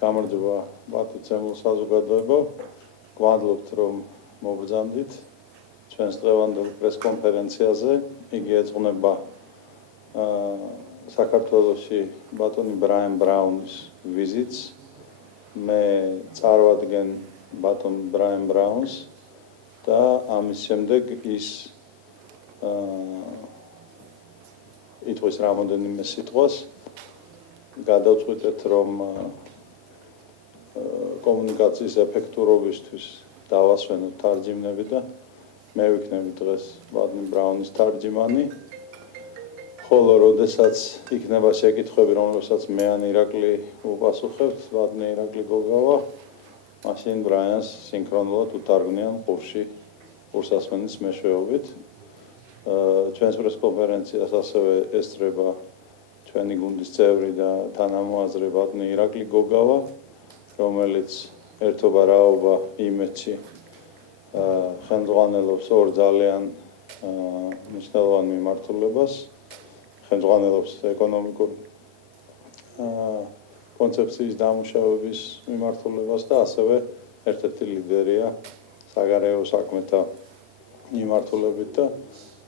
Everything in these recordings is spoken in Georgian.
გამარჯობა პატიცემულ საზოგადოებო, გვადლობთ რომ მოგბრძანდით ჩვენს დღევანდელ პრესკონფერენციაზე. იგი ეძღვნება საქართველოში ბატონი ბრაუნის ვიზიტს. მე წარვადგენ ბატონ ბრაუნს და ამის შემდეგ ის იტყვის რამოდენიმე სიტყვას. გადავწყვიტეთ რომ კომუნიკაციის ეფექტურობისთვის დავასვენოთ თარჯიმნები და მე ვიქნები დღეს ბატონ ბრაუნის თარჯიმანი. ხოლო როდესაც იქნება შეკითხვები, რომლებსაც მე ან ირაკლი უპასუხებთ, ბატონ ირაკლი გოგავა, მაშინ ბრაიანს სინქრონულად უთარგმნიან ყურში, ყურსასმენის მეშვეობით. ჩვენს პრესკონფერენციას ასევე ესწრება ჩვენი გუნდის წევრი და თანამოაზრე ბატონ ირაკლი გოგავა, რომელიც ერთობა რაობა იმედში ხელმძღვანელობს ორ ძალიან მნიშვნელოვან მიმართულებას, ხელმძღვანელობს ეკონომიკურ კონცეფციის დამუშავების მიმართულებას და ასევე ერთ-ერთი ლიდერია საგარეო საქმეთა მიმართულებით და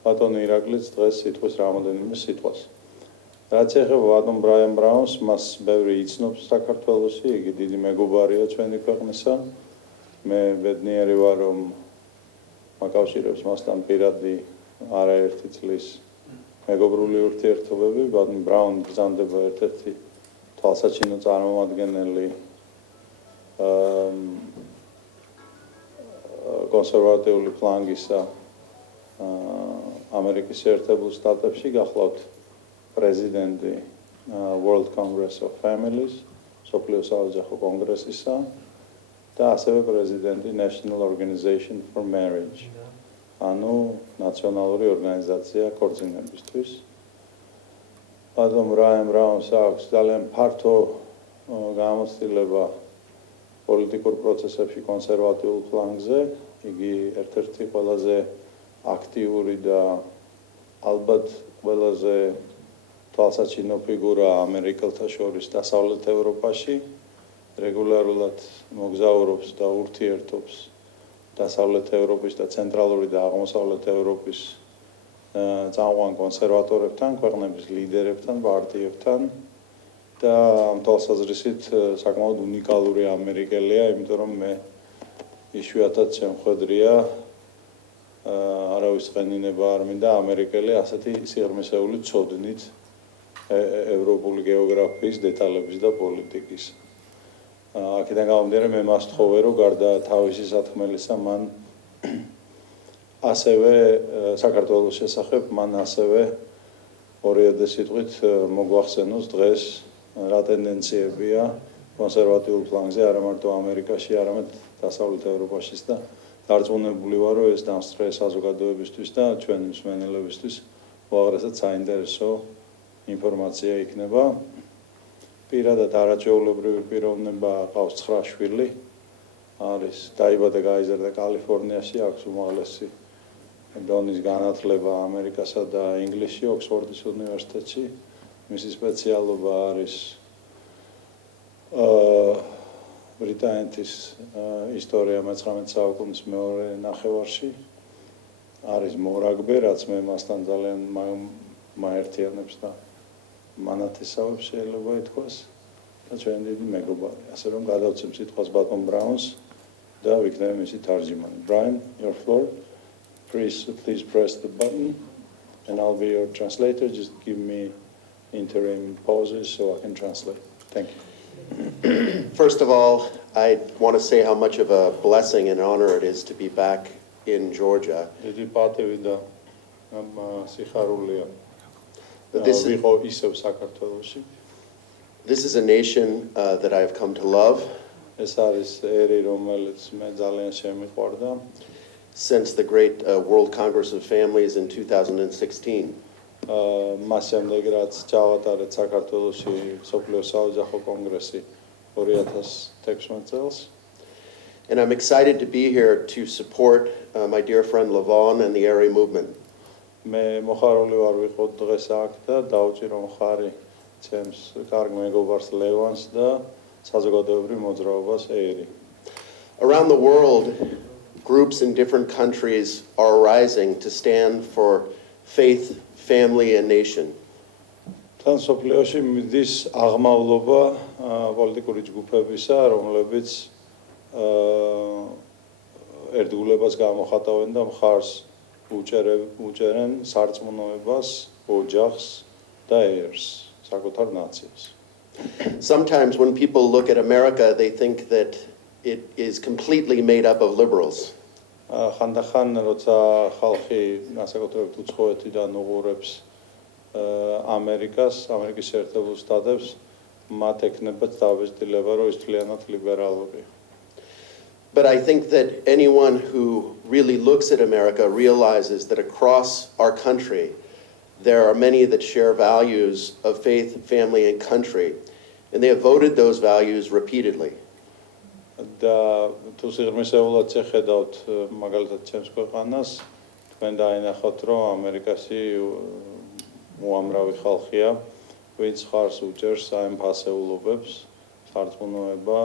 ბატონ ირაკლიც დღეს იტყვის რამოდენიმე სიტყვას. რაც ეხება ბატონ ბრაუნს, მას ბევრი იცნობს საქართველოში, იგი დიდი მეგობარია ჩვენი ქვეყნისა. მე ბედნიერი ვარ, რომ მაკავშირებს მასთან პირადი არაერთი წლის მეგობრული ურთიერთობები. ბატონ ბრაუნი ბრძანდება ერთ-ერთი თვალსაჩინო წარმომადგენელი კონსერვატიული ფლანგისა ამერიკის შეერთებულ შტატებში, გახლავთ პრეზიდენტი World Congress of Families, მსოფლიო საოჯახო კონგრესისა და ასევე პრეზიდენტი National Organization for Marriage, ანუ ნაციონალური ორგანიზაცია ქორწინებისთვის. ბატონ ბრაუნს აქვს ძალიან ფართო გამოცდილება პოლიტიკურ პროცესებში კონსერვატიულ ფლანგზე. იგი ერთ-ერთი ყველაზე აქტიური და ალბათ ყველაზე თვალსაჩინო ფიგურა ამერიკელთა შორის დასავლეთ ევროპაში. რეგულარულად მოგზაურობს და ურთიერთობს დასავლეთ ევროპის და ცენტრალური და აღმოსავლეთ ევროპის წამყვან კონსერვატორებთან, ქვეყნების ლიდერებთან, პარტიებთან და ამ თვალსაზრისით საკმაოდ უნიკალური ამერიკელია, იმიტომ რომ მე იშვიათად შემხედრია არავის ყენინება არ მინდა ამერიკელი ასეთი სიღრმისეული ცოდნით ევროპული გეოგრაფიის დეტალების და პოლიტიკის. აქედან გამომდინარე მე მას ვთხოვე, რომ გარდა თავისი სათქმელისა მან ასევე საქართველოს შესახებ მან ასევე 2 სიტყვით მოგვახსენოს დღეს რა ტენდენციებია კონსერვატიულ ფლანგზე, არა მარტო ამერიკაში, არამედ დასავლეთ ევროპაშიც და დარწმუნებული ვარ, რომ ეს დამსწრე საზოგადოებისთვის და ჩვენი მსმენელებისთვის უაღრესად საინტერესო ინფორმაცია იქნება. პირადად არაჩვეულებრივი პიროვნება, ყავს 9 შვილი, არის დაიბადა გაიზარდა კალიფორნიაში, აქვს უმაღლესი დონის განათლება ამერიკასა და ინგლისში, ოქსფორდის უნივერსიტეტში. მისი სპეციალობა არის ბრიტანეთის ისტორია 19 საუკუნის მეორე ნახევარში. არის მორაგბე, რაც მე მასთან ძალიან მაერთიანებს და მანათესავებს შეიძლება ითქვას და ჩვენი დიდი მეგობარი. ასე რომ გადავცემ სიტყვას ბატონ ბრაუნს და ვიქნები მისი თარჯიმანი. Brian, your floor. Please press the button and I'll be your translator. Just give me interim pauses so I can translate. Thank you. First of all, I want to say how much of a blessing and honor it is to be back in Georgia. This is a nation that I have come to love since the great World Congress of Families in 2016. And I'm excited to be here to support my dear friend Levon and the area movement. მე მოხარული ვარ ვიყოთ დღეს აქ და დავჭირო მხარი ჩემს კარგ მეგობარს ლევანს და საზოგადოებრივ მოძრაობას ერი. Around the world, groups in different countries are arising to stand for faith, family, and nation. თან სოფლიოში მიდის აღმავლობა პოლიტიკური ჯგუფებისა, რომლებიც ერთგულებას გამოხატავენ და მხარს უჭერენ სარწმუნოებას, ოჯახს და ერს, საკუთარ ნაციას. Sometimes when people look at America, they think that it is completely made up of liberals. ხანდახან როცა ხალხი განსაკუთრებით უცხოეთიდან უყურებს ამერიკის შეერთებულ შტატებს, მათ ექნებათ დაბეჭდილება, რომ ის მთლიანად ლიბერალურია. But I think that anyone who really looks at America realizes that across our country, there are many that share values of faith, family, and country, and they have voted those values repeatedly. და თუ სიღრმისეულად შეხედავთ მაგალითად ჩემს ქვეყანას, თქვენ დაინახოთ, რომ ამერიკაში უამრავი ხალხია, ვინც ხარს უჭერს ამ ფასეულობებს, სარწმუნოება,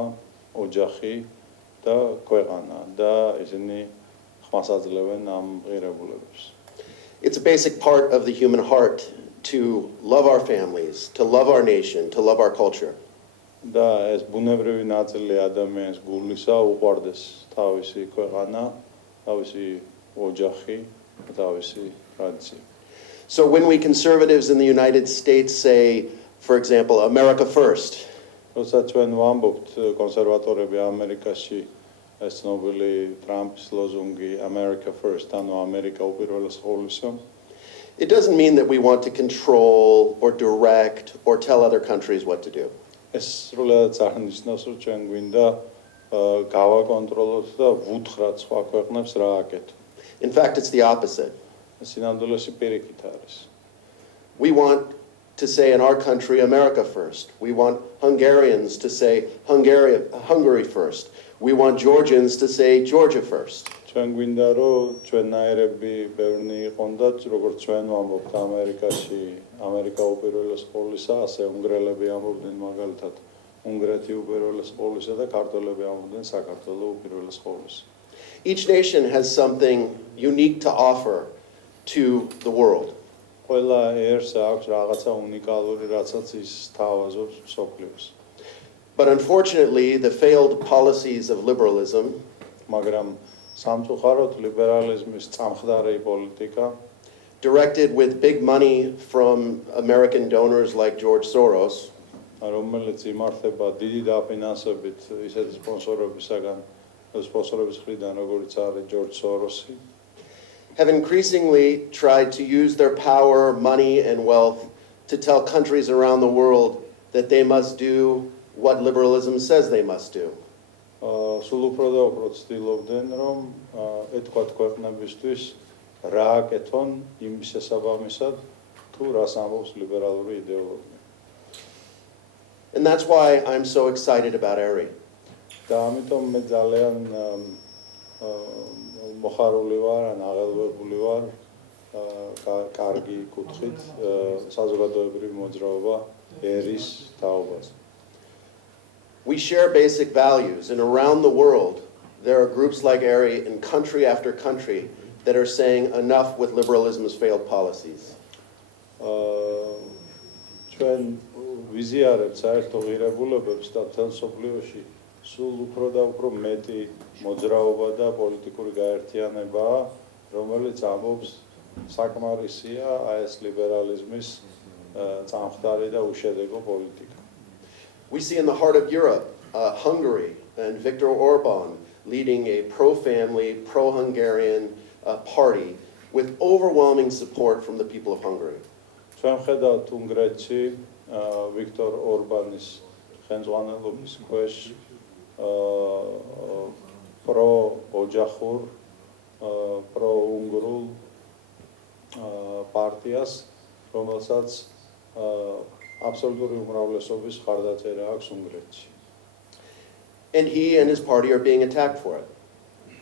ოჯახი და ქვეყანა და ისინი ხმას აძლევენ ამ ღირებულებებს. It's a basic part of the human heart to love our families, to love our nation, to love our culture. და ეს ბუნებრივი ნაწილი ადამიანის გულისა უყვარდეს თავისი ქვეყანა, თავისი ოჯახი, თავისი ტრადიცია. So when we conservatives in the United States say, for example, America first, როცა ჩვენ ვამბობთ კონსერვატორები ამერიკაში ეს ცნობილი ტრამპის ლოზუნგი America first, ანუ ამერიკა უპირველეს ყოვლისა, it doesn't mean that we want to control or direct or tell other countries what to do. ეს სრულად აღნიშნავს, რომ ჩვენ გვინდა გავაკონტროლოთ და ვუთხრათ სხვა ქვეყნებს რა აკეთო. In fact, it's the opposite. სინამდვილეში პირიქით არის. We want to say in our country, America first. We want Hungarians to say Hungary first. We want Georgians to say Georgia first. ჩვენ გვინდა რომ ჩვენნაირები ბევრნი იყონ და როგორც ჩვენ ვამბობთ ამერიკაში, ამერიკა უპირველეს ყოვლისა, ასე უნგრელები ამბობდნენ მაგალითად უნგრეთი უპირველეს ყოვლისა და ქართველები ამბობდნენ საქართველო უპირველეს ყოვლისა. Each nation has something unique to offer to the world. ყველა ერს აქვს რაღაცა უნიკალური, რაცაც ის თავაზობს მსოფლიოს. But unfortunately, the failed policies of liberalism მაგრამ სამწუხაროდ ლიბერალიზმის წამხდარი პოლიტიკა directed with big money from American donors like George Soros რომელიც იმართება დიდი დაფინანსებით ისეთი სპონსორების მხრიდან როგორიც არის ჯორჯ სოროსი have increasingly tried to use their power, money, and wealth to tell countries around the world that they must do what liberalism says they must do. სულ უფრო და უფრო ცდილობდნენ, რომ ეთქვათ ქვეყნებისთვის რა აკეთონ იმ შესაბამისად, თუ რას ამბობს ლიბერალური იდეოლოგია. And that's why I'm so excited about ERI. და ამიტომ მე ძალიან მოხარული ვარ, აღელვებული ვარ კარგი კუთხით საზოგადოებრივი მოძრაობა ერის თაობაზე. We share basic values, and around the world, there are groups like ERI in country after country that are saying enough with liberalism's failed policies. ჩვენ ვიზიარებთ საერთო ღირებულებებს და მთელ მსოფლიოში სულ უფრო და უფრო მეტი მოძრაობა და პოლიტიკური გაერთიანებაა, რომელიც ამბობს საკმარისია ეს ლიბერალიზმის წამხდარი და უშედეგო პოლიტიკა. We see in the heart of Europe, Hungary and Viktor Orban leading a pro-family, pro-Hungarian party with overwhelming support from the people of Hungary. ჩვენ ხედავთ უნგრეთში ვიქტორ ორბანის ხელმძღვანელობის ქვეშ pro-ოჯახურ, pro-უნგრულ პარტიას, რომელსაც აბსოლუტური უმრავლესობის მხარდაწერა აქვს უნგრეთში. And he and his party are being attacked for it.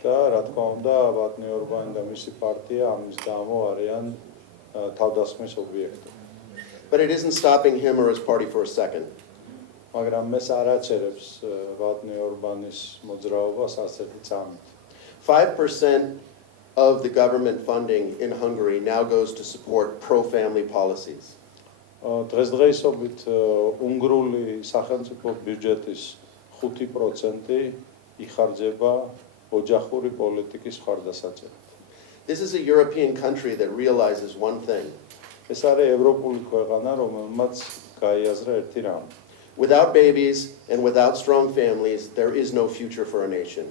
და რა თქმა უნდა, ბატონი ორბანი და მისი პარტია ამის გამო არიან თავდასხმის ობიექტი. but it isn't stopping him or his party for a second. მაგრამ ეს არ აჩერებს ვადნი ორბანის მოძრაობას ასეთი წამით. 5% of the government funding in Hungary now goes to support pro-family policies. დღესდღეობით უნგრული სახელმწიფო ბიუჯეტის 5% იხარჯება ოჯახური პოლიტიკის მხარდასაჭერად. This is a European country that realizes one thing. ეს არის ევროპული ქვეყანა, რომელმაც გაიაზრა ერთი რამ. Without babies and without strong families, there is no future for a nation.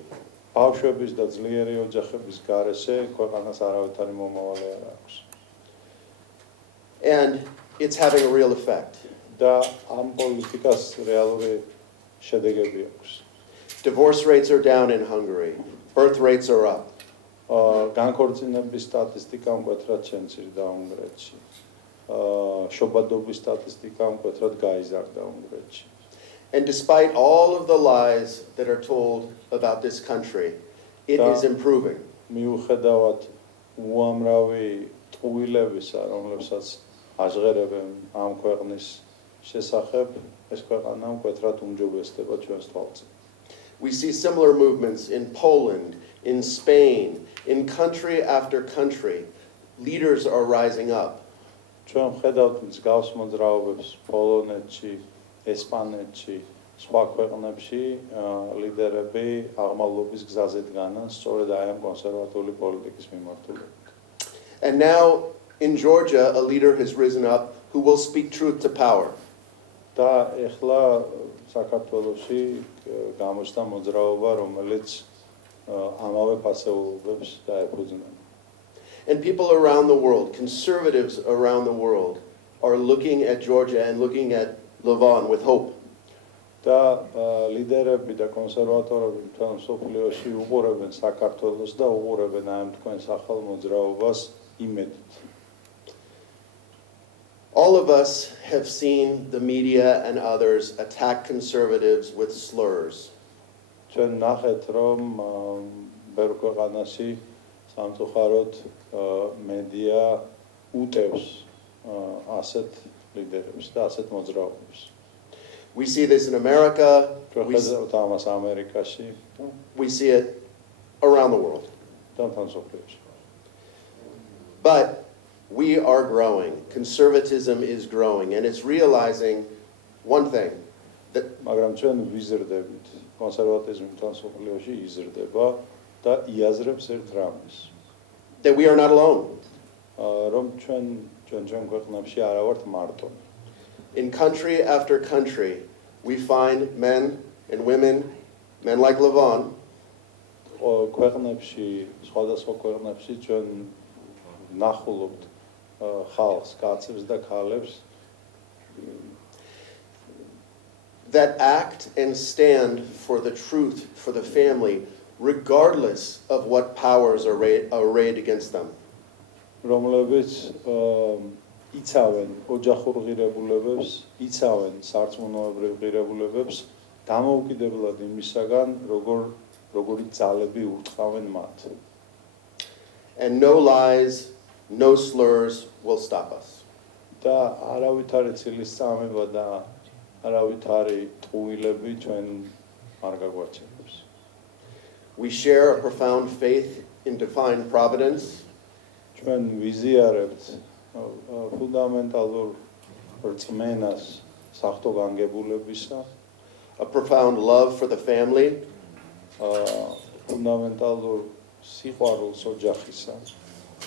ბავშვების და ძლიერი ოჯახების გარეშე ქვეყანას არავითარი მომავალი არ აქვს. And it's having a real effect. და ამ პოლიტიკას რეალური შედეგები აქვს. Divorce rates are down in Hungary. Birth rates are up. განქორწინების სტატისტიკა მკვეთრად შემცირდა უნგრეთში. შობადობის სტატისტიკა მკვეთრად გაიზარდა უნგრეთში. And despite all of the lies that are told about this country, it is improving. მიუხედავად უამრავი ტყუილებისა, რომლებსაც აჟღერებენ ამ ქვეყნის შესახებ, ეს ქვეყანა მკვეთრად უმჯობესდება ჩვენს თვალწინ. We see similar movements in Poland, in Spain, in country after country. Leaders are rising up. ჩვენ ვხედავთ მსგავს მოძრაობებს პოლონეთში, ესპანეთში, სხვა ქვეყნებში ლიდერები აღმავლობის გზაზე დგანან სწორედ აი ამ კონსერვატული პოლიტიკის მიმართულებით. And now in Georgia, a leader has risen up who will speak truth to power. და ეხლა საქართველოში გამოჩნდა მოძრაობა, რომელიც ამავე ფასეულობებს დაეფუძნება. And people around the world, conservatives around the world, are looking at Georgia and looking at Levon with hope. და ლიდერები და კონსერვატორები მთელ მსოფლიოში უყურებენ საქართველოს და უყურებენ ამ თქვენს ახალ მოძრაობას იმედით. All of us have seen the media and others attack conservatives with slurs. ჩვენ ნახეთ, რომ ბევრ ქვეყანაში სამწუხაროდ მედია უტევს ასეთ ლიდერებს და ასეთ მოძრაობებს. We see this in America. ვხედავთ ამას ამერიკაში We see it around the world. და მთელ მსოფლიოში. But we are growing. Conservatism is growing, and it's realizing one thing, that მაგრამ ჩვენ ვიზრდებით, კონსერვატიზმი მთელ მსოფლიოში იზრდება და იაზრებს ერთ რამეს. that we are not alone. რომ ჩვენ ქვეყნებში არა ვართ მარტო. In country after country, we find men and women, men like Levon, ქვეყნებში, სხვადასხვა ქვეყნებში ჩვენ ნახულობთ ხალხს, კაცებს და ქალებს, that act and stand for the truth, for the family, regardless of what powers are arrayed against them. რომლებიც იცავენ ოჯახურ ღირებულებებს, იცავენ სარწმუნოებრივ ღირებულებებს, დამოუკიდებლად იმისაგან, როგორი ძალები ურტყავენ მათ. And no lies, no slurs will stop us. და არავითარი ცილისწამება და არავითარი ტყუილები ჩვენ არ გაგვაჩენებს. We share a profound faith in divine providence. ჩვენ ვიზიარებთ ფუნდამენტალურ რწმენას საღვთო განგებულებისა, a profound love for the family, ფუნდამენტალურ სიყვარულს ოჯახისა,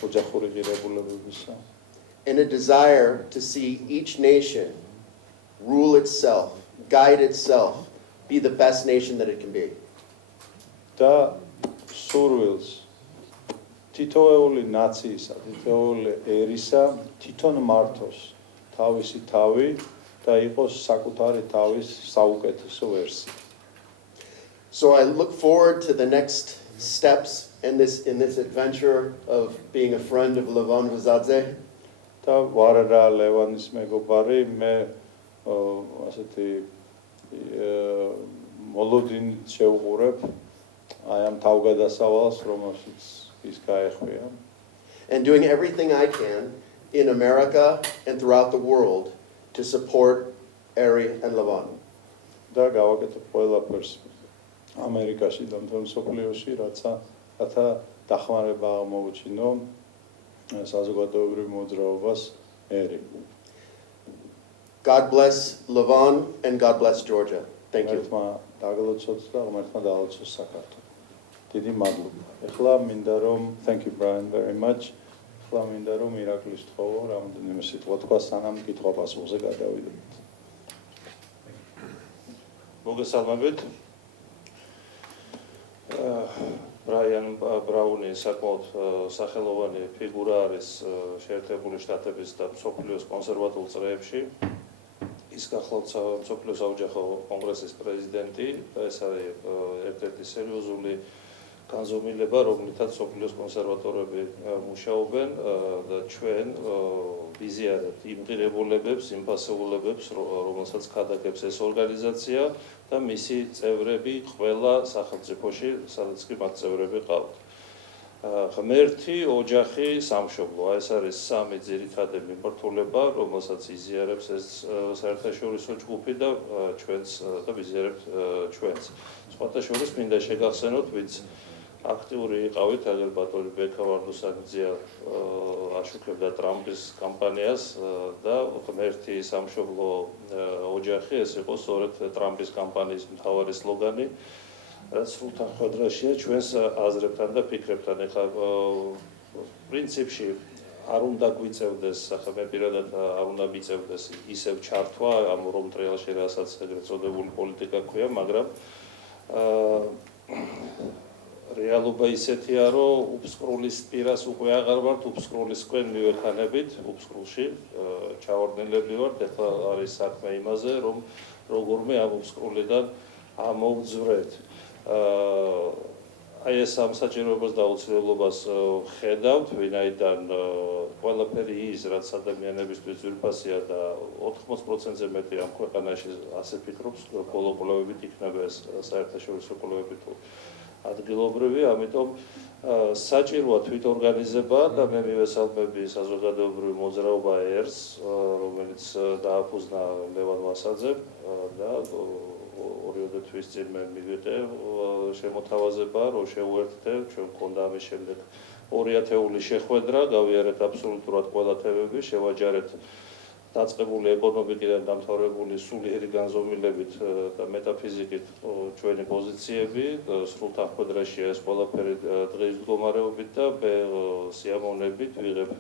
ოჯახური ღირებულებებისა, and a desire to see each nation rule itself, guide itself, be the best nation that it can be. და სურვილს თითოეული ნაციისა, თითოეული ერისა თვითონ მართოს თავისი თავი და იყოს საკუთარი თავის საუკეთესო ვერსია. So I look forward to the next steps in this adventure of being a friend of Levon Vazadze. და ვარ რა ლევანის მეგობარი, მე ასეთი მოლოდინით შევუყურებ აი ამ თავგადასავალს, რომელშიც ის გაეხვია. And doing everything I can in America and throughout the world to support Eri and Levon. და გავაკეთებ ყველაფერს ამერიკაში და მთელ მსოფლიოში, რათა დახმარება აღმოუჩინო საზოგადოებრივ მოძრაობას ერი. God bless Levon and God bless Georgia. Thank you. ღმერთმა დაგლოცოთ და ღმერთმა დაალოცოს საქართველო. დიდი მადლობა. ეხლა მინდა რომ thank you Brian very much. ეხლა მინდა რომ ირაკლის თხოვო რამოდენიმე სიტყვა თქვა სანამ კითხვა-პასუხზე გადავიდეთ. მოგესალმებით. ბრაიან ბრაუნი საკმაოდ სახელოვანი ფიგურა არის შეერთებული შტატების და მსოფლიოს კონსერვატულ წრეებში. ის გახლავთ მსოფლიოს საოჯახო კონგრესის პრეზიდენტი და ეს არის ერთ-ერთი სერიოზული განზომილება, რომლითაც მსოფლიოს კონსერვატორები მუშაობენ და ჩვენ ვიზიარებთ იმ ღირებულებებს, იმ ფასეულებებს, რომელსაც ქადაგებს ეს ორგანიზაცია და მისი წევრები ყველა სახელმწიფოში, სადაც კი მათ წევრები ყავთ. ღმერთი, ოჯახი, სამშობლო, ეს არის სამი ძირითადი მიმართულება, რომელსაც იზიარებს ეს საერთაშორისო ჯგუფი და ჩვენს და ვიზიარებთ ჩვენს. სხვათა შორის მინდა შეგახსენოთ, ვინც აქტიური იყავით, აგერ ბატონი ბექა ვარდუსანიძე აშუქებდა ტრამპის კამპანიას და ღმერთი, სამშობლო, ოჯახი, ეს იყო სწორედ ტრამპის კამპანიის მთავარი სლოგანი. რაც სრულთან ხვედრაშია ჩვენს აზრებთან და ფიქრებთან. ეხლა პრინციპში არ უნდა გვიწევდეს, ახლა მე პირადად არ უნდა მიწევდეს ისევ ჩართვა ამ რომ ტრიალში, რასაც ეგრეთ წოდებული პოლიტიკა ქვია, მაგრამ რეალობა ისეთია, რომ უფსკრულის პირას უკვე აღარ ვართ, უფსკრულისკენ მივექანებით, უფსკრულში ჩავარდნილები ვართ. ეხლა არის საქმე იმაზე, რომ როგორმე ამ უფსკრულიდან ამოვძვრეთ. აი ეს ამ საჭიროებას და აუცილებლობას ხედავთ, ვინაიდან ყველაფერი ის, რაც ადამიანებისთვის ძვირფასია და 80%-ზე მეტი ამ ქვეყანაში ასე ფიქრობს, ბოლო კვლევებით იქნება ეს საერთაშორისო კვლევები თუ ადგილობრივი, ამიტომ საჭიროა თვითორგანიზება და მე მივესალმები საზოგადოებრივი მოძრაობა ერს, რომელიც დააფუძნა ლევან ვასაძემ და ორიოდე თვის წინ მე მივიღე შემოთავაზება, რომ შევუერთდე, ჩვენ გქონდა ამის შემდეგ 2000 შეხვედრა, გავიარეთ აბსოლუტურად ყველა თემები, შევაჯარეთ დაწყებული ეკონომიკიდან დამთავრებული სულიერი განზომილებით და მეტაფიზიკით ჩვენი პოზიციები, სრულთან ხვედრაშია ეს ყველაფერი დღის მდგომარეობით და მე სიამოვნებით ვიღებ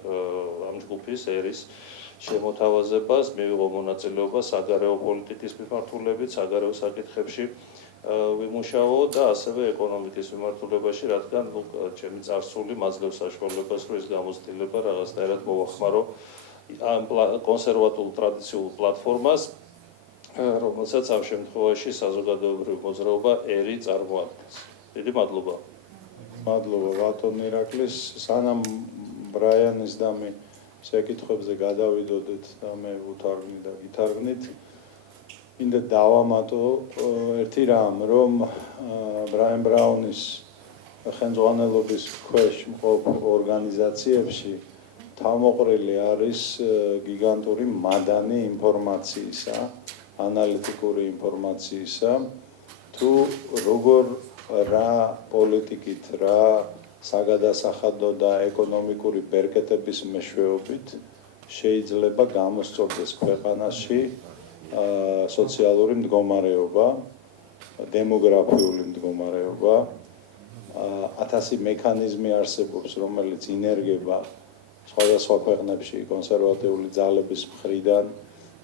ამ ჯგუფის ერის შემოთავაზებას, მივიღო მონაწილეობა საგარეო პოლიტიკის მიმართულებით, საგარეო საკითხებში ვიმუშაო და ასევე ეკონომიკის მიმართულებაში, რადგან ჩემი წარსული მაძლევს საშუალებას, რომ ეს გამოცდილება რაღაცნაირად მოვახმარო ამ კონსერვატულ ტრადიციულ პლატფორმას, რომელსაც ამ შემთხვევაში საზოგადოებრივი მოძრაობა ერი წარმოადგენს. დიდი მადლობა. მადლობა ბატონ ირაკლის. სანამ ბრაიანის და მე საკითხებზე გადავიდოდეთ და მე უთარგმნი და გითარგმნით, მინდა დავამატო ერთი რამ, რომ ბრაიან ბრაუნის ხელმძღვანელობის ქვეშ მყოფ ორგანიზაციებში თავმოყრილი არის გიგანტური მადანი ინფორმაციისა, ანალიტიკური ინფორმაციისა, თუ როგორ რა პოლიტიკით, რა საგადასახადო და ეკონომიკური ბერკეტების მეშვეობით შეიძლება გამოსწორდეს ქვეყანაში სოციალური მდგომარეობა, დემოგრაფიული მდგომარეობა, 1000 მექანიზმი არსებობს, რომელიც ინერგება სხვადასხვა ქვეყნებში კონსერვატიული ძალების მხრიდან,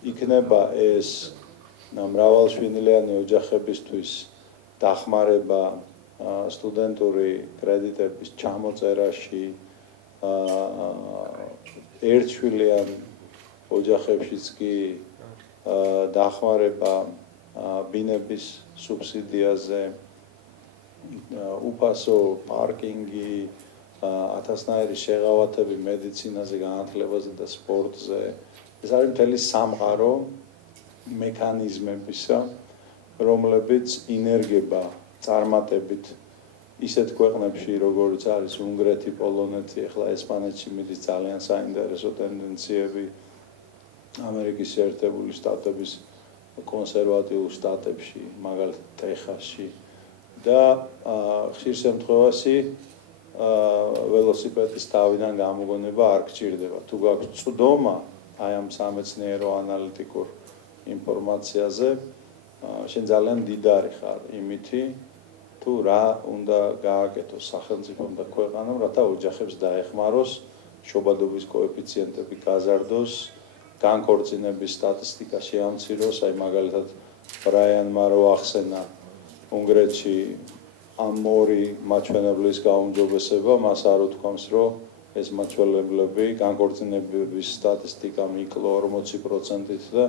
იქნება ეს მრავალშვილიანი ოჯახებისთვის დახმარება სტუდენტური კრედიტების ჩამოწერაში, ერთშვილიან ოჯახებშიც კი დახმარება ბინების სუბსიდიაზე, უფასო პარკინგი, 1000-ნაირი შეღავათები მედიცინაზე, განათლებაზე და სპორტზე. ეს არის მთელი სამყარო მექანიზმებისა, რომლებიც ინერგება წარმატებით ისეთ ქვეყნებში, როგორც არის უნგრეთი, პოლონეთი, ახლა ესპანეთში მიდის ძალიან საინტერესო ტენდენციები ამერიკის შეერთებული შტატების კონსერვატიულ შტატებში, მაგალითად ტეხასში და ხშირ შემთხვევაში ველოსიპედის თავიდან გამოგონება არ გჭირდება. თუ გაქვს წვდომა აი ამ სამეცნიერო ანალიტიკურ ინფორმაციაზე, შენ ძალიან დიდარი ხარ იმითი, თუ რა უნდა გააკეთოს სახელმწიფომ და ქვეყანამ, რათა ოჯახებს დაეხმაროს, შობადობის კოეფიციენტები გაზარდოს, განქორწინების სტატისტიკა შეამციროს, აი მაგალითად ბრაიანმა რო ახსენა უნგრეთში ამ ორი მაჩვენებლის გაუმჯობესება, მას არ უთქვამს, რომ ეს მაჩვენებლები განქორწინების სტატისტიკა მიკლო 40%-ით და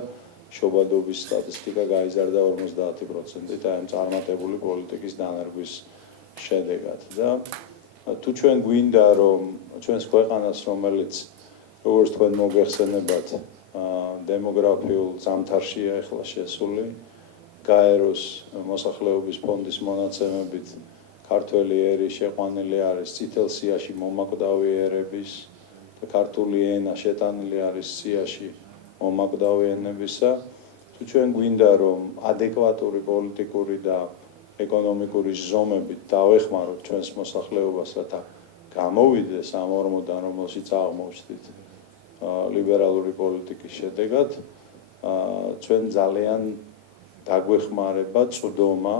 შობადობის სტატისტიკა გაიზარდა 50%-ით, აი ამ წარმატებული პოლიტიკის დანერგვის შედეგად. და თუ ჩვენ გვინდა რომ ჩვენს ქვეყანას, რომელიც როგორც თქვენ მოგეხსენებათ, დემოგრაფიულ ზამთარშია ახლა შესული, გაეროს მოსახლეობის ფონდის მონაცემებით ქართველი ერი შეყვანილი არის წითელ სიაში მომაკვდავი ერების და ქართული ენა შეტანილი არის სიაში მომაკვდავი ენებისა. თუ ჩვენ გვინდა რომ ადეკვატური პოლიტიკური და ეკონომიკური ზომებით დავეხმაროთ ჩვენს მოსახლეობას, რათა გამოვიდეს ამ ორმოდან, რომელშიც აღმოჩნდით ლიბერალური პოლიტიკის შედეგად, ჩვენ ძალიან დაგვეხმარება წვდომა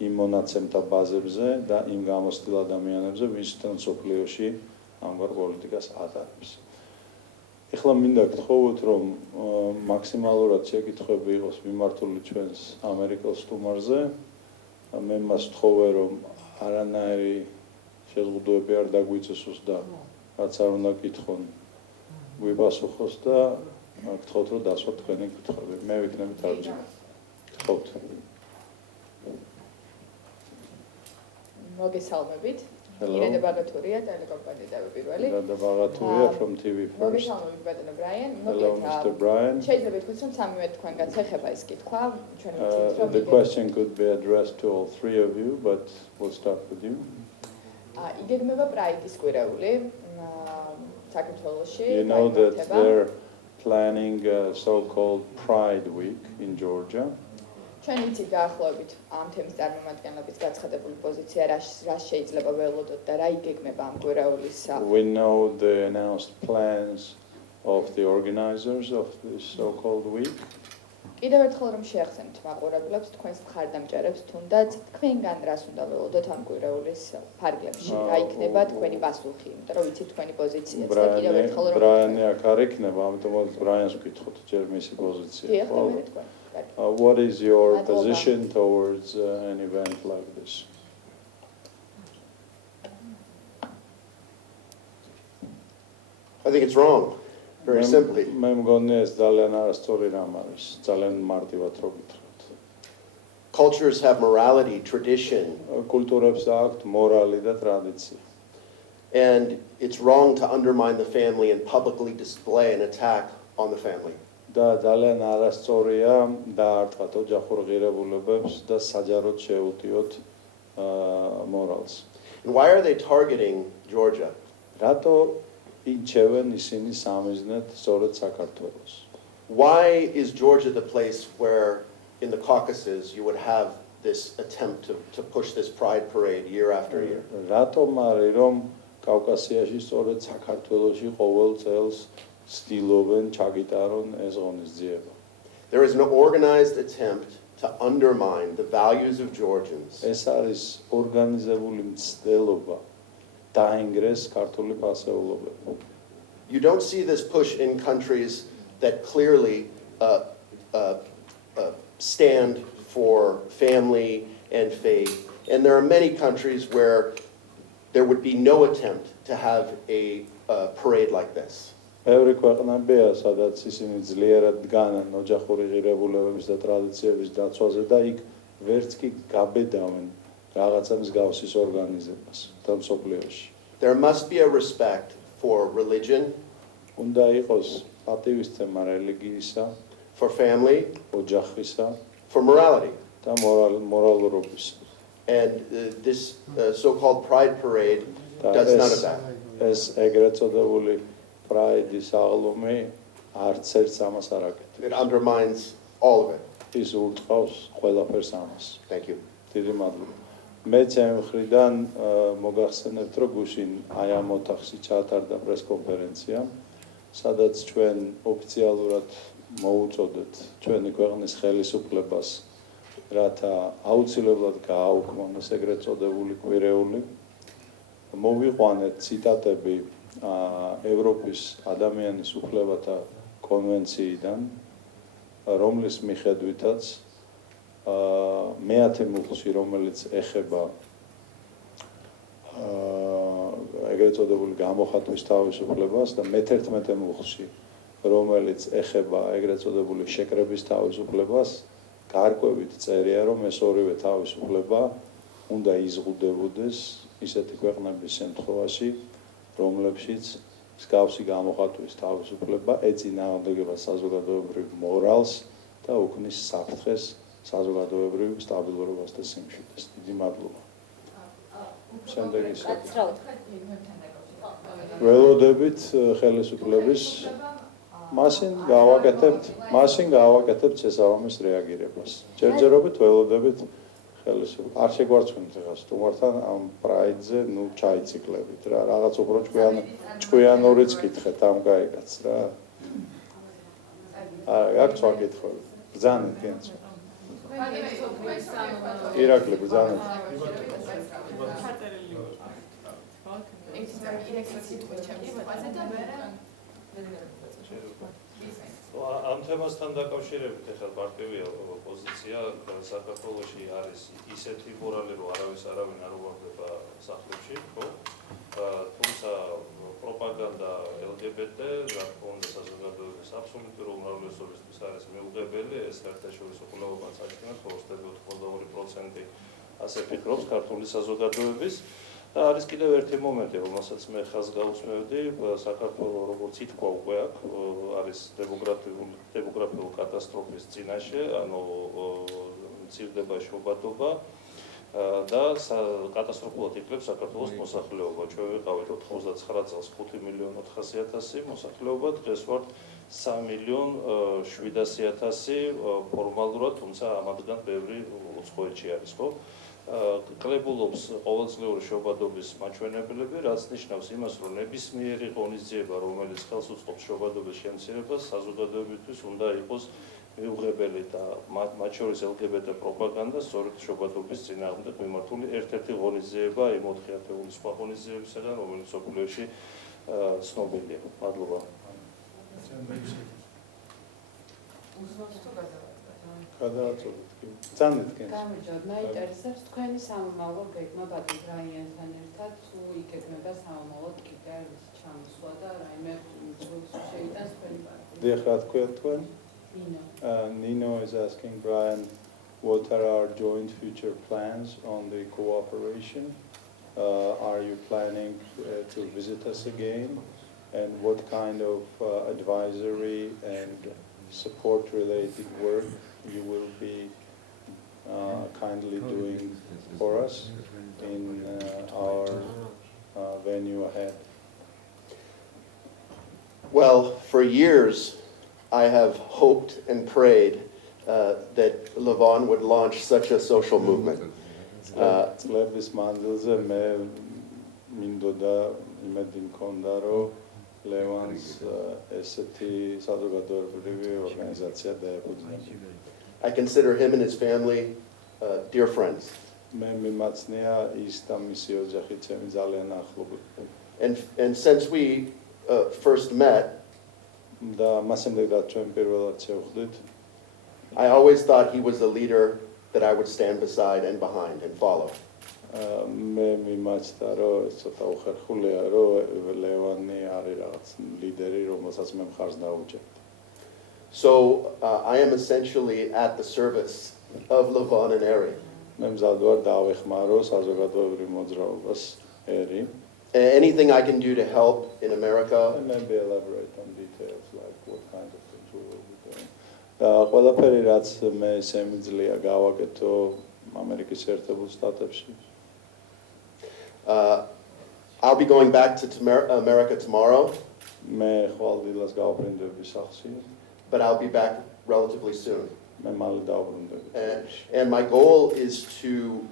იმ მონაცემთა ბაზებზე და იმ გამოცდილ ადამიანებზე, ვინცთან მსოფლიოში ამგვარ პოლიტიკას ატარებს. ეხლა მინდა გთხოვოთ, რომ მაქსიმალურად შეკითხვები იყოს მიმართული ჩვენს ამერიკელ სტუმარზე. მე მას ვთხოვე, რომ არანაირი შეზღუდვები არ დაგვიწესოს და რაც არ უნდა გითხოვონ, გვიპასუხოს და გთხოვთ, რომ დასვათ თქვენი კითხვები. მე ვიქნები თარგმანი. გთხოვთ. მოგესალმებით. ირენა ბაღათურია, ტელეკომპანია პირველი. ირენა ბაღათურია from TV First. მოგესალმებით ბატონო ბრაიან. Hello Mr. Brian. შეიძლება ითქვას, რომ სამივე თქვენგანს ეხება ეს კითხვა. ჩვენ ვიცით, რომ The question could be addressed to all three of you, but we'll start with you. იგეგმება პრაიდის კვირეული საქართველოში. You know that they're planning a so-called Pride Week in Georgia. ჩვენ ვიცით დაახლოებით ამ თემის წარმომადგენლების გაცხადებული პოზიცია, რა შეიძლება ველოდოთ და რა იგეგმება ამ კვირეულის. We know the announced plans of the organizers of this so-called week. კიდევ ერთხელ რომ შეახსენოთ მაყურებლებს, თქვენს მხარდამჭერებს თუნდაც თქვენგან რას უნდა ველოდოთ ამ კვირეულის ფარგლებში, რა იქნება თქვენი პასუხი, იმიტომ რომ ვიცით თქვენი პოზიციაც და კიდევ ერთხელ რომ ბრაიანი აქ არ იქნება, ამიტომ ბრაიანს ვკითხოთ ჯერ მისი პოზიცია. What is your position towards an event like this? I think it's wrong, very simply. მე მგონია ეს ძალიან არასწორი რამ არის, ძალიან მარტივად რო გითხრათ. Cultures have morality, tradition. კულტურებს აქვთ მორალი და ტრადიცია. And it's wrong to undermine the family and publicly display an attack on the family. და ძალიან არასწორია დაარტყათ ოჯახურ ღირებულებებს და საჯაროდ შეუტიოთ მორალს. And why are they targeting Georgia? რატო ინჩევენ ისინი სამიზნედ სწორედ საქართველოს? Why is Georgia the place where in the Caucasus you would have this attempt to push this pride parade year after year? რატომ არის რომ კავკასიაში სწორედ საქართველოში ყოველ წელს ცდილობენ ჩაგიტარონ ეს ღონისძიება? There is an organized attempt to undermine the values of Georgians. ეს არის ორგანიზებული მცდელობა დაინგრეს ქართული ფასეულობები. You don't see this push in countries that clearly stand for family and faith. And there are many countries where there would be no attempt to have a parade like this. ბევრი ქვეყნებია, სადაც ისინი ძლიერად დგანან ოჯახური ღირებულებების და ტრადიციების დაცვაზე და იქ ვერც კი გაბედავენ რაღაცა მსგავსის ორგანიზებას და მსოფლიოში. There must be a respect for religion, უნდა იყოს პატივისცემა რელიგიისა, for family, ოჯახისა for morality. და მორალურობისა. And this so-called pride parade does none of that. ეს ეგრეთ წოდებული პრაიდის აღლუმი არც ერთს ამას არ აკეთებს. It undermines all of it. ის ურტყავს ყველაფერს ამას. Thank you. დიდი მადლობა. მეც ამ მხრიდან მოგახსენებთ, რომ გუშინ აი ამ ოთახში ჩაატარდა პრესკონფერენცია, სადაც ჩვენ ოფიციალურად მოუწოდეთ ჩვენი ქვეყნის ხელისუფლებას, რათა აუცილებლად გააუქმოს ეგრეთ წოდებული კვირეული. მოვიყვანეთ ციტატები ევროპის ადამიანის უფლებათა კონვენციიდან, რომლის მიხედვითაც მეათე მუხლში, რომელიც ეხება ეგრეთ წოდებული გამოხატვის თავისუფლებას და მე-11 მუხლში, რომელიც ეხება ეგრეთ წოდებული შეკრების თავისუფლებას, გარკვევით წერია, რომ ეს ორივე თავისუფლება უნდა იზღუდებოდეს ისეთი ქვეყნების შემთხვევაში, რომლებშიც მსგავსი გამოხატვის თავისუფლება ეწინააღმდეგება საზოგადოებრივ მორალს და უქმნის საფრთხეს საზოგადოებრივ სტაბილურობას და სიმშვიდეს. დიდი მადლობა. შემდეგი ველოდებით ხელისუფლების მაშინ გავაკეთებთ შესაბამის რეაგირებას. ჯერჯერობით ველოდებით ხელისუფლებას. არ შეგვარცხნით ახლა სტუმართან ამ პრაიდზე, ნუ ჩაიციკლებით რა. რაღაც უფრო ჭკვიანურიც გითხეთ ამ გაიგაც რა. აქ სხვა კითხვები. ბრძანეთ გენც. ირაკლი ბრძანეთ. ამ თემასთან დაკავშირებით ახლა პარტიული პოზიცია საქართველოში არის ისეთი მორალი, რომ არავინ არ უარდება სახლებში, ხო? თუმცა პროპაგანდა LGBT, რა თქმა უნდა, საზოგადოების აბსოლუტური უმრავლესობისთვის არის მიუღებელი, ეს საერთაშორისო კვლევებაც აჩვენებს, რომ 82% ასე ფიქრობს ქართული საზოგადოების. და არის კიდევ ერთი მომენტი, რომელსაც მე ხაზს გაუსმევდი, საქართველოს როგორც ითქვა უკვე აქ არის დემოგრაფიული კატასტროფის წინაშე, ანუ მცირდება შობადობა და კატასტროფულად იკლებს საქართველოს მოსახლეობა. ჩვენ ვიყავით 99 წელს 5.400.000 მოსახლეობა, დღეს ვართ 3.700.000 ფორმალურად, თუმცა ამათგან ბევრი უცხოეთში არის, ხო? კლებულობს ყოველწლიური შობადობის მაჩვენებლები, რაც ნიშნავს იმას, რომ ნებისმიერი ღონისძიება, რომელიც ხელს უწყობს შობადობის შემცირებას, საზოგადოებისთვის უნდა იყოს მიუღებელი და მათ შორის LGBT პროპაგანდა სწორედ შობადობის წინააღმდეგ მიმართული ერთ-ერთი ღონისძიება იმ 4 ათეული სხვა ღონისძიებისგან, რომელიც მსოფლიოში ცნობილია. მადლობა. გადააწოდეთ კი. ბრძანეთ გენც. გამარჯობთ, მაინტერესებს თქვენი სამომავლო გეგმა ბატონ ბრაიანთან ერთად, თუ იგეგმება სამომავლოდ კიდევ ჩამოსვლა და რაიმე შეიტანს თქვენი პარტია. დიახ, რა თქვია თქვენ? Nino. Nino is asking Brian, what are our joint future plans on the cooperation? Are you planning to visit us again? And what kind of advisory and support-related work you will be kindly doing for us in our venue ahead? Well, for years, I have hoped and prayed that Levon would launch such a social movement. წლების მანძილზე მე მინდოდა იმედი მქონდა, რომ ლევანს ესეთი საზოგადოებრივი ორგანიზაცია დაეფუძნება. I consider him and his family dear friends. მე მიმაცნია ის და მისი ოჯახი ჩემი ძალიან ახლობლი. And since we first met, და მას შემდეგ რაც ჩვენ პირველად შევხვდით, I always thought he was the leader that I would stand beside and behind and follow. მე მიმაჩნდა, რომ ეს ცოტა უხერხულია, რომ ლევანი არის რაღაც ლიდერი, რომელსაც მე მხარს დავუჭერდი. So I am essentially at the service of Levon and Ari. მე მზად ვარ დავეხმარო საზოგადოებრივ მოძრაობას ერი. Anything I can do to help in America. And maybe elaborate on details like what kind of things we will be doing. ყველაფერი რაც მე შემიძლია გავაკეთო ამერიკის შეერთებულ შტატებში. I'll be going back to America tomorrow. მე ხვალდილას გავბრუნდები სახლში, but I'll be back relatively soon. მე მალე დავბრუნდები. And my goal is to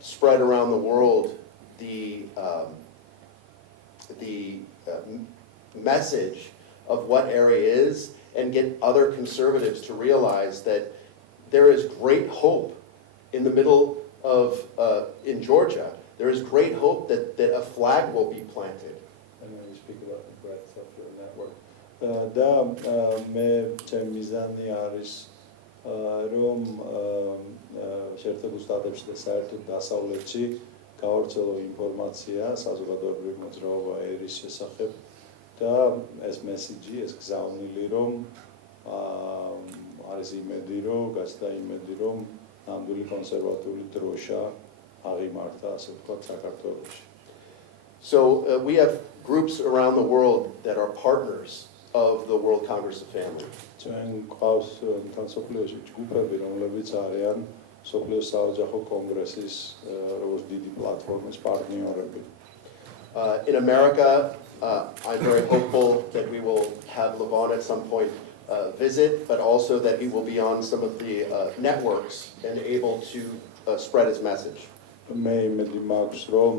spread around the world the message of what area is and get other conservatives to realize that there is great hope in the middle of, in Georgia, there is great hope that a flag will be planted. And when you speak about the breadth of your network. და მე ჩემი მიზანი არის რომ შეერთებულ შტატებში და საერთოდ დასავლეთში გავრცელო ინფორმაცია საზოგადოებრივი მოძრაობა ერის შესახებ და ეს მესიჯი, ეს გზავნილი რომ არის იმედი რომ გაჩნდა იმედი რომ ნამდვილი კონსერვატიული დროშა აღიმართა ასე ვთქვათ საქართველოში. So we have groups around the world that are partners of the World Congress of Family. ჩვენ ყავს მსოფლიოში ჯგუფები, რომლებიც არიან მსოფლიოს საოჯახო კონგრესის როგორც დიდი პლატფორმის პარტნიორები. In America, I'm very hopeful that we will have Levon at some point visit, but also that he will be on some of the networks and able to spread his message. მე იმედი მაქვს რომ